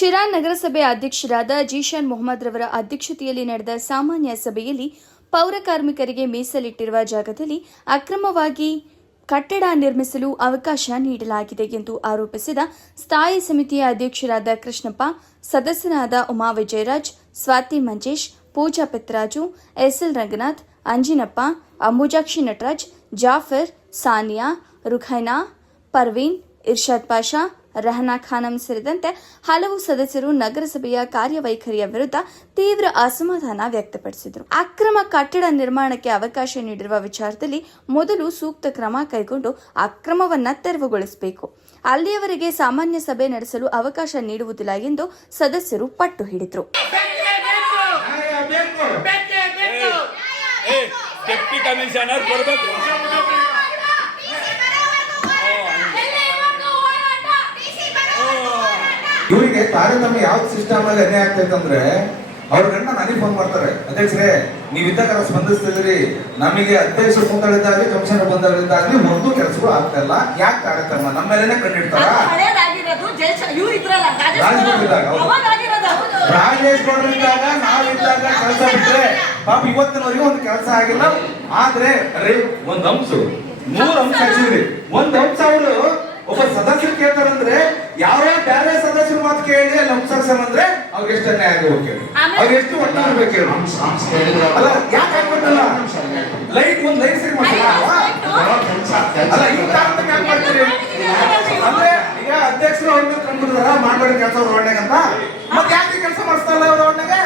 ಶಿರಾ ನಗರಸಭೆ ಅಧ್ಯಕ್ಷರಾದ ಜೀಶಾನ್ ಮೊಹಮ್ಮದ್ ರವರ ಅಧ್ಯಕ್ಷತೆಯಲ್ಲಿ ನಡೆದ ಸಾಮಾನ್ಯ ಸಭೆಯಲ್ಲಿ ಪೌರ ಕಾರ್ಮಿಕರಿಗೆ ಮೀಸಲಿಟ್ಟಿರುವ ಜಾಗದಲ್ಲಿ ಅಕ್ರಮವಾಗಿ ಕಟ್ಟಡ ನಿರ್ಮಿಸಲು ಅವಕಾಶ ನೀಡಲಾಗಿದೆ ಎಂದು ಆರೋಪಿಸಿದ ಸ್ಥಾಯಿ ಸಮಿತಿಯ ಅಧ್ಯಕ್ಷರಾದ ಕೃಷ್ಣಪ್ಪ, ಸದಸ್ಯರಾದ ಉಮಾ ವಿಜಯರಾಜ್, ಸ್ವಾತಿ ಮಂಜೇಶ್, ಪೂಜಾ ಪೆತ್ರಾಜು, ಎಸ್ಎಲ್ ರಂಗನಾಥ್, ಅಂಜಿನಪ್ಪ, ಅಂಬುಜಾಕ್ಷಿ ನಟರಾಜ್, ಜಾಫರ್, ಸಾನಿಯಾ, ರುಖೈನಾ, ಪರ್ವೀನ್, ಇರ್ಷಾದ್ ಪಾಷಾ, ರಹನಾ ಖಾನಂ ಸೇರಿದಂತೆ ಹಲವು ಸದಸ್ಯರು ನಗರಸಭೆಯ ಕಾರ್ಯವೈಖರಿಯ ವಿರುದ್ಧ ತೀವ್ರ ಅಸಮಾಧಾನ ವ್ಯಕ್ತಪಡಿಸಿದರು. ಅಕ್ರಮ ಕಟ್ಟಡ ನಿರ್ಮಾಣಕ್ಕೆ ಅವಕಾಶ ನೀಡಿರುವ ವಿಚಾರದಲ್ಲಿ ಮೊದಲು ಸೂಕ್ತ ಕ್ರಮ ಕೈಗೊಂಡು ಅಕ್ರಮವನ್ನು ತೆರವುಗೊಳಿಸಬೇಕು. ಅಲ್ಲಿಯವರೆಗೆ ಸಾಮಾನ್ಯ ಸಭೆ ನಡೆಸಲು ಅವಕಾಶ ನೀಡುವುದಿಲ್ಲ ಎಂದು ಸದಸ್ಯರು ಪಟ್ಟು ಹಿಡಿದರು. ಇವರಿಗೆ ತಾರತಮ್ಯ ಯಾವ ಸಿಸ್ಟಮ್ ಅಲ್ಲಿ ಅನ್ಯಾಯ ಆಗ್ತೈತಂದ್ರೆ ಅವ್ರ ಗಂಡ ನನಗೆ ಫೋನ್ ಮಾಡ್ತಾರೆ, ಅಧ್ಯಕ್ಷರೇ ನೀವಿದ್ದಾಗ ಸ್ಪಂದಿಸ್ತಿದ್ರಿ, ನಮಗೆ ಅಧ್ಯಕ್ಷರು ಮುಂದಾಳಿದ್ದಾಗಲಿ ಕಮಿಷನರ್ ಬಂದಾಗಲಿ ಒಂದು ಕೆಲಸಗಳು ಆಗ್ತಾ ಇಲ್ಲ, ಯಾಕೆ ತಾರತಮ್ಯ ನಮ್ಮ ಮೇಲೆನೆ ಕಂಡಿಡ್ತಾರ. ರಾಜೇಶ್ ಗೌಡರಿದ್ದಾಗ ನಾವಿದ್ದಾಗ ಕೆಲಸ ಬಿಟ್ರೆ ಪಾಪ ಇವತ್ತಿನವರೆಗೂ ಒಂದು ಕೆಲಸ ಆಗಿಲ್ಲ. ಆದ್ರೆ ಒಂದ್ ಅಂಶ 3 ಅಂಶ ಹಚ್ಚಿದ್ರಿ. ಒಂದ್ ಅಂಶ ಅವರು ಒಬ್ಬ ಸದಸ್ಯರು ಕೇಳ್ತಾರಂದ್ರೆ ಯಾವ ಬೇರೆ ಸದಸ್ಯರು ಮಾತು ಕೇಳಿ ಅಲ್ಲಿ ಅಂಶಾಕ್ಷನ್ ಅಂದ್ರೆ ಅವ್ರಿಗೆ ಎಷ್ಟು ಅನ್ಯಾಯ ಆಗಬೇಕು, ಅವ್ರಿಗೆ ಎಷ್ಟು ಒಟ್ಟ ಇರ್ಬೇಕು. ಅಲ್ಲ ಯಾಕೆ ಹಾಕ್ಬಿಟ್ಟಲ್ಲ ಲೈಟ್ ಒಂದ್ ಲೈಟ್ ಸರಿ ಮಾಡ್ತಾರ ಅಲ್ಲ ಈ ಕಾರಣಕ್ಕೆ ಯಾಕೆ ಮಾಡ್ತೀರಿ ಅಂದ್ರೆ ಈಗ ಅಧ್ಯಕ್ಷರು ಅವ್ರ ಮೇಲೆ ಕಂಡ್ಬಿಡ್ತಾರ ಮಾಡ್ಬೇಡಿ ಕೆಲಸ ಅವ್ರ ಒಳ್ಳೆಗ ಅಂತ, ಮತ್ತೆ ಯಾಕೆ ಕೆಲಸ ಮಾಡಿಸ್ತಾರಲ್ಲ ಅವ್ರ ಒಳ್ಳೆಗೆ.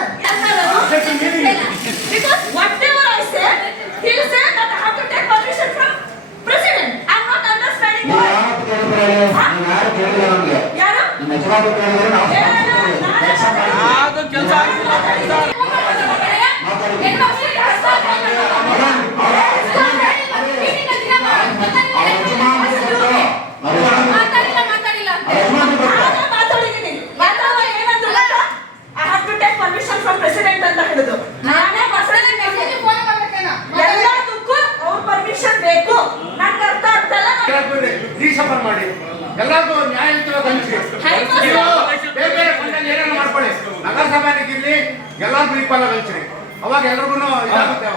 ಮಾಡಿ ಎಲ್ಲರಿಗೂ ನ್ಯಾಯಯುತವಾಗಿ ಹಂಚಿರಿ, ಬೇರೆ ಬೇರೆ ಫಂಡಲ್ಲಿ ಏನೇನು ಮಾಡ್ಕೊಳ್ಳಿ, ನಗರಸಭೆಗಿರ್ಲಿ ಎಲ್ಲರಿಗೂ ಈಕ್ವಲ್ ಆಗಿ ಹಂಚಿರಿ, ಅವಾಗ ಎಲ್ರಿಗೂ ಇದಾಗುತ್ತೆ.